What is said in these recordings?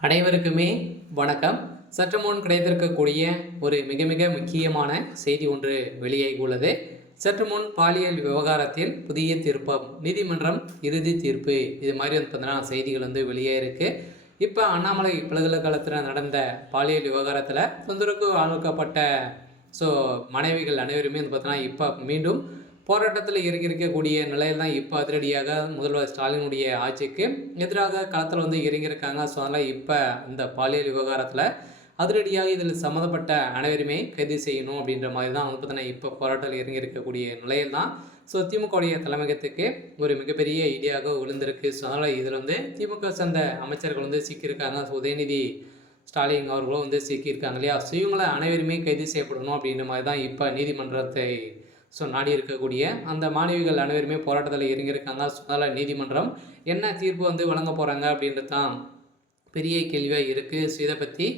அனைவருக்குமே வணக்கம். சற்று முன் கிடைத்திருக்கக்கூடிய ஒரு மிக மிக முக்கியமான செய்தி ஒன்று வெளியாகி உள்ளது. சற்று முன் பாலியல் விவகாரத்தில் புதிய திருப்பம், நீதிமன்றம் இறுதி தீர்ப்பு, இது மாதிரி பார்த்தீங்கன்னா செய்திகள் வெளியே இருக்கு. இப்போ அண்ணாமலை பல்கலைக்கழகத்தில் நடந்த பாலியல் விவகாரத்தில் தொந்தரவுக்கு ஆளாக்கப்பட்ட ஸோ மனைவிகள் அனைவருமே பார்த்தீங்கன்னா இப்போ மீண்டும் போராட்டத்தில் இறங்கியிருக்கக்கூடிய நிலையில் தான் இப்போ அதிரடியாக முதல்வர் ஸ்டாலினுடைய ஆட்சிக்கு எதிராக களத்தில் இறங்கியிருக்காங்க. ஸோ அதனால் இப்போ இந்த பாலியல் விவகாரத்தில் அதிரடியாக இதில் சம்மந்தப்பட்ட அனைவருமே கைது செய்யணும் அப்படின்ற மாதிரி தான் பார்த்தீங்கன்னா இப்போ போராட்டத்தில் இறங்கியிருக்கக்கூடிய நிலையில் தான் ஸோ திமுகவுடைய தலைமையகத்துக்கு ஒரு மிகப்பெரிய இடியாக விழுந்திருக்கு. ஸோ அதனால் இதில் திமுக சேர்ந்த அமைச்சர்கள் சிக்கியிருக்காங்க. ஸோ உதயநிதி ஸ்டாலின் அவர்களும் சிக்கியிருக்காங்க இல்லையா. ஸோ இவங்களை அனைவருமே கைது செய்யப்படணும் அப்படின்ற மாதிரி தான் இப்போ நீதிமன்றத்தை நாடி இருக்கக்கூடிய அந்த மாணவிகள் அனைவருமே போராட்டத்தில் இறங்கியிருக்காங்க. ஸோ அதனால் நீதிமன்றம் என்ன தீர்ப்பு வழங்க போகிறாங்க அப்படின்றது தான் பெரிய கேள்வியாக இருக்குது. ஸோ இதை பற்றி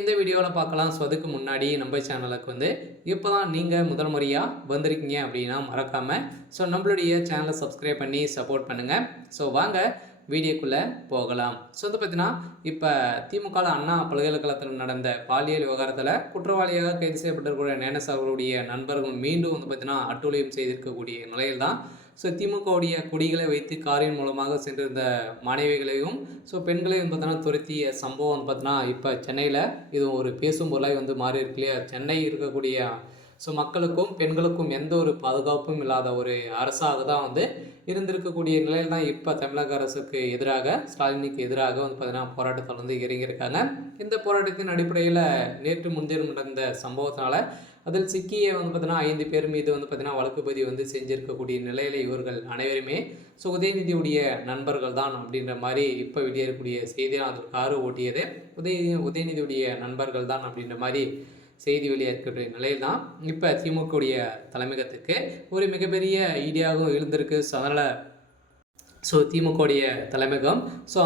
இந்த வீடியோவில் பார்க்கலாம். ஸோ அதுக்கு முன்னாடி நம்ம சேனலுக்கு இப்போ தான் நீங்கள் முதல் முறையாக வந்திருக்கீங்க அப்படின்னா மறக்காமல் நம்மளுடைய சேனலை சப்ஸ்கிரைப் பண்ணி சப்போர்ட் பண்ணுங்கள். ஸோ வாங்க வீடியோக்குள்ளே போகலாம். ஸோ பார்த்தீங்கன்னா இப்போ திமுக அண்ணா பல்கலைக்கழகத்தில் நடந்த பாலியல் விவகாரத்தில் குற்றவாளியாக கைது செய்யப்பட்டிருக்கிற நேனஸ் அவர்களுடைய நண்பர்கள் மீண்டும் பார்த்தீங்கன்னா அட்டூழியம் செய்திருக்கக்கூடிய நிலையில் தான் திமுகவுடைய கொடிகளை வைத்து காரின் மூலமாக சென்றிருந்த மாணவிகளையும் பெண்களையும் பார்த்தீங்கன்னா துரத்திய சம்பவம் பார்த்தீங்கன்னா இப்போ சென்னையில் இது ஒரு பேசும் பொருளாக மாறி இருக்கு இல்லையா. சென்னை இருக்கக்கூடிய மக்களுக்கும் பெண்களுக்கும் எந்த ஒரு பாதுகாப்பும் இல்லாத ஒரு அரசாக தான் இருந்திருக்கக்கூடிய நிலையில் தான் இப்போ தமிழக அரசுக்கு எதிராக ஸ்டாலினுக்கு எதிராக பார்த்தீங்கன்னா போராட்டத்தில் இறங்கியிருக்காங்க. இந்த போராட்டத்தின் அடிப்படையில் நேற்று முன்தினம் நடந்த சம்பவத்தினால அதில் சிக்கிய பார்த்தீங்கன்னா 5 பேர் மீது பார்த்தீங்கன்னா வழக்கு பதிவு செஞ்சிருக்கக்கூடிய நிலையில் இவர்கள் அனைவருமே உதயநிதியுடைய நண்பர்கள் தான் அப்படின்ற மாதிரி இப்போ வெளியேறக்கூடிய செய்தியாக அதற்கு ஆறு ஓட்டியது உதயநிதியுடைய நண்பர்கள் தான் அப்படின்ற மாதிரி செய்தி வெளியேற்கக்கூடிய நிலையில் தான் இப்போ திமுகவுடைய தலைமையகத்துக்கு ஒரு மிகப்பெரிய ஈடியாகவும் இருந்திருக்கு. ஸோ அதனால் திமுகவுடைய தலைமையகம்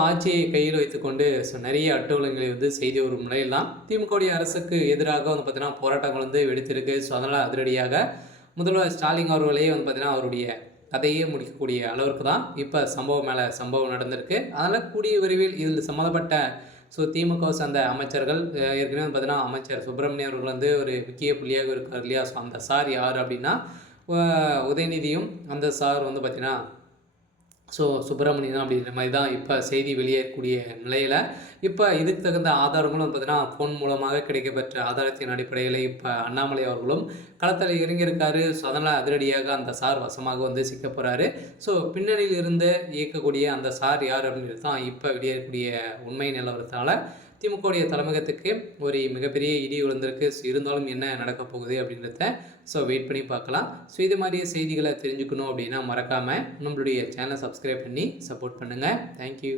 ஆட்சியை கையில் வைத்துக்கொண்டு நிறைய அட்டூழியங்களை செய்தி வரும் நிலையில் தான் திமுகவுடைய அரசுக்கு எதிராக பார்த்தீங்கன்னா போராட்டங்கள் வெடித்திருக்கு. ஸோ அதனால் அதிரடியாக முதல்வர் ஸ்டாலின் அவர்களே பார்த்தீங்கன்னா அவருடைய கதையே முடிக்கக்கூடிய அளவிற்கு தான் இப்போ சம்பவம் மேலே சம்பவம் நடந்திருக்கு. அதனால் கூடிய விரைவில் இதில் சம்மந்தப்பட்ட திமுக சார்ந்த அமைச்சர்கள் ஏற்கனவே பார்த்தீங்கன்னா அமைச்சர் சுப்பிரமணியம் அவர்கள் ஒரு முக்கிய புள்ளியாக இருக்கார் இல்லையா. ஸோ அந்த சார் யார் அப்படின்னா உதயநிதியும் அந்த சார் பார்த்தீங்கன்னா சுப்பிரமணியம் அப்படின்ற மாதிரி தான் இப்போ செய்தி வெளியேறக்கூடிய நிலையில் இப்போ இதுக்கு தகுந்த ஆதாரங்களும் பார்த்தீங்கன்னா ஃபோன் மூலமாக கிடைக்கப்பெற்ற ஆதாரத்தின் அடிப்படையில் இப்போ அண்ணாமலை அவர்களும் களத்தில் இறங்கியிருக்காரு. ஸோ அதனால் அதிரடியாக அந்த சார் வசமாக சிக்க போகிறாரு. பின்னணியில் இருந்து இயக்கக்கூடிய அந்த சார் யார் அப்படின்றது தான் இப்போ வெளியேறக்கூடிய உண்மை நிலவரத்தினால திமுகவுடைய தலைமையகத்துக்கு ஒரு மிகப்பெரிய இடி விழுந்திருக்கு. இருந்தாலும் என்ன நடக்க போகுது அப்படின்றத வெயிட் பண்ணி பார்க்கலாம். இது மாதிரியே செய்திகளை தெரிஞ்சுக்கணும் அப்படின்னா மறக்காமல் நம்மளுடைய சேனலை சப்ஸ்கிரைப் பண்ணி சப்போர்ட் பண்ணுங்கள். தேங்க்யூ.